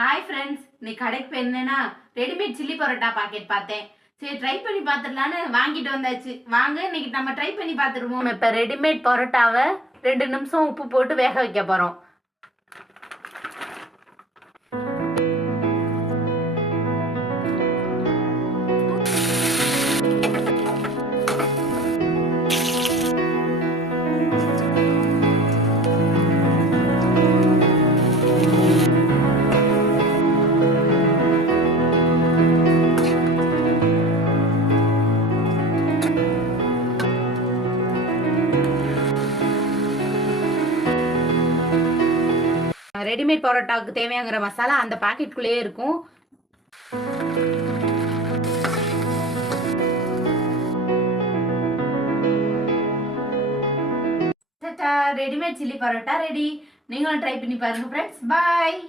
Hi friends, இன்னைக்கு கடைக்கு போயிருந்தேன்னா readymade chilli parotta packet பார்த்தேன். சரி ட்ரை பண்ணி பார்த்துடலான்னு வாங்கிட்டு வந்தாச்சு. வாங்க இன்னைக்கு நம்ம ட்ரை பண்ணி பார்த்துருவோம். இப்போ ரெடிமேட் பரோட்டாவை 2 நிமிஷம் உப்பு போட்டு வேக வைக்க போகிறோம். ரெடிமேட் பரோட்டாவுக்கு தேவையாங்கிற மசாலா அந்த பாக்கெட்டுக்குள்ளேயே இருக்கும். Readymade chilli parotta ready. நீங்களும் ட்ரை பண்ணி பாருங்க ஃப்ரெண்ட்ஸ். பாய்.